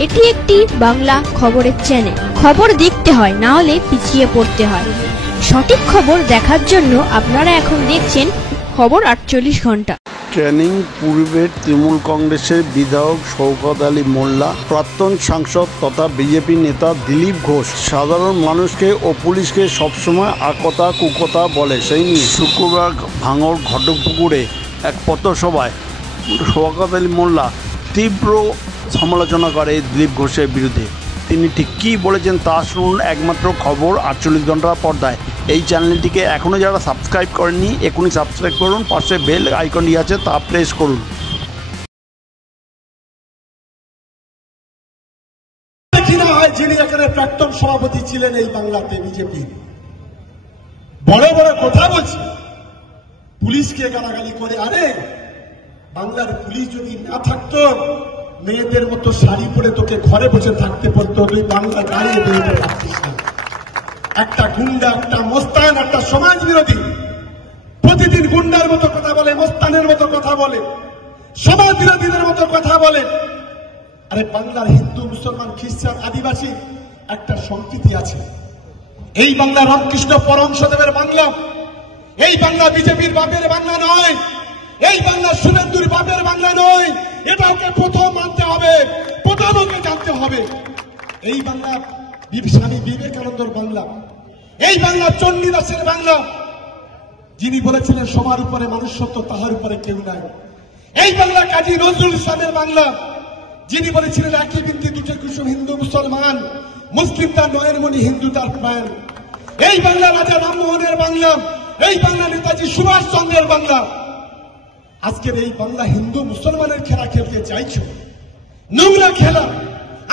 এটি একটি বাংলা খবরের চ্যানেল। খবর দেখতে হয়, না হলে পিছিয়ে পড়তে হয়। সঠিক খবর দেখার জন্য আপনারা এখন দেখছেন খবর 48 ঘন্টা। ক্যানিং পূর্বের তৃণমূল কংগ্রেসের বিধায়ক শওকত আলী মোল্লা, প্রাক্তন সাংসদ তথা বিজেপি নেতা দিলীপ ঘোষ সাধারণ মানুষকে ও পুলিশকে সবসময় আকথা কুকথা বলে, সেই নিয়ে শুক্রবার ভাঙড় ঘটকপুকুরে এক পথসভায় শওকত আলী মোল্লা তীব্র সমালোচনা করে দিলীপ ঘোষের বিরুদ্ধে। তিনি ঠিক কী বলেছেন তা শুনুন একমাত্র খবর 48 ঘন্টার পর্দায়। এই চ্যানেলটিকে এখনও যারা সাবস্ক্রাইব করেননি এখনই সাবস্ক্রাইব করুন, পাশে বেল আইকনটি আছে তা প্রেস করুন। যিনি এখানে প্রাক্তন সভাপতি ছিলেন এই বাংলাতে বিজেপি, বড় বড় কথা বলছে, পুলিশকে গালাগালি করে। আরে বাংলার পুলিশ যদি না থাকতো, মেয়েদের মতো শাড়ি পরে তোকে ঘরে বসে থাকতে পারতো, তুই বাংলা দাঁড়িয়ে বেরোতে পারতিস না। একটা গুন্ডা, একটা মোস্তান, একটা সমাজ বিরোধী প্রতিদিন গুন্ডার মতো কথা বলে, মোস্তানের মতো কথা বলে, সমাজ বিরোধীদের মতো কথা বলে। আরে বাংলার হিন্দু, মুসলমান, খ্রিস্টান, আদিবাসী একটা সংস্কৃতি আছে। এই বাংলা রামকৃষ্ণ পরমহংসদেবের বাংলা। এই বাংলা বিজেপির বাপের বাংলা নয়, এই বাংলা শুভেন্দুর বাপের বাংলা নয়। এটা ওকে প্রথম মানতে হবে, প্রথম ওকে জানতে হবে। এই বাংলা স্বামী বিবেকানন্দের বাংলা, এই বাংলা চণ্ডীদাসের বাংলা, যিনি বলেছিলেন সবার উপরে মানুষ সত্য, তাহার উপরে কেউ নাই। এই বাংলা কাজী নজরুল ইসলামের বাংলা, যিনি বলেছিলেন একই বিন্দু দুটো কুসুম, হিন্দু মুসলমান, মুসলিম তার নয়নমণি, হিন্দু তার প্রাণ। এই বাংলা রাজা রামমোহনের বাংলা, এই বাংলা নেতাজি সুভাষ চন্দ্রের বাংলা। আজকের এই বাংলা হিন্দু মুসলমানের খেলা খেলতে চাইছ, নোংরা খেলা।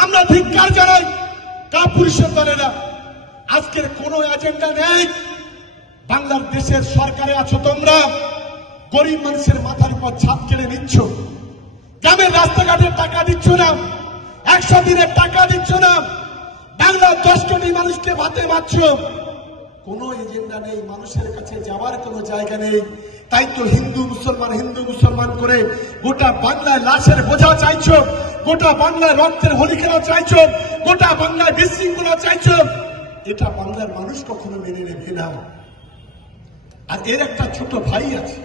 আমরা ধিক্কার জানাই কাপুরুষের দলেরা। আজকের কোন এজেন্ডা নেই। বাংলার দেশের সরকারে আছো তোমরা, গরিব মানুষের মাথার উপর ছাদ কেড়ে নিচ্ছ, গ্রামের রাস্তাঘাটের টাকা দিচ্ছ না, 100 দিনের টাকা দিচ্ছ না, বাংলার 10 কোটি মানুষকে ভাতে মারছ। কোন এজেন্ডা নেই, মানুষের কাছে যাওয়ার কোন জায়গা নেই। তাই তো হিন্দু মুসলমান করে গোটা বাংলায় লাশের বোঝা চাইছ, গোটা বাংলায় রক্তের হোলি খেলা চাইছ, গোটা বাংলায় বিশৃঙ্খলা চাইছ। এটা বাংলার মানুষ কখনো মেনে নেবে না। আর এর একটা ছোট ভাই আছে,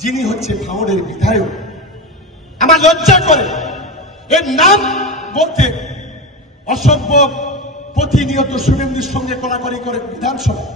যিনি হচ্ছে ভাঙড়ের বিধায়ক। আমার লজ্জা করে এর নাম বলতে। অসভ্য, প্রতিনিয়ত শুভেন্দুর সঙ্গে কড়াকড়ি করে বিধানসভা।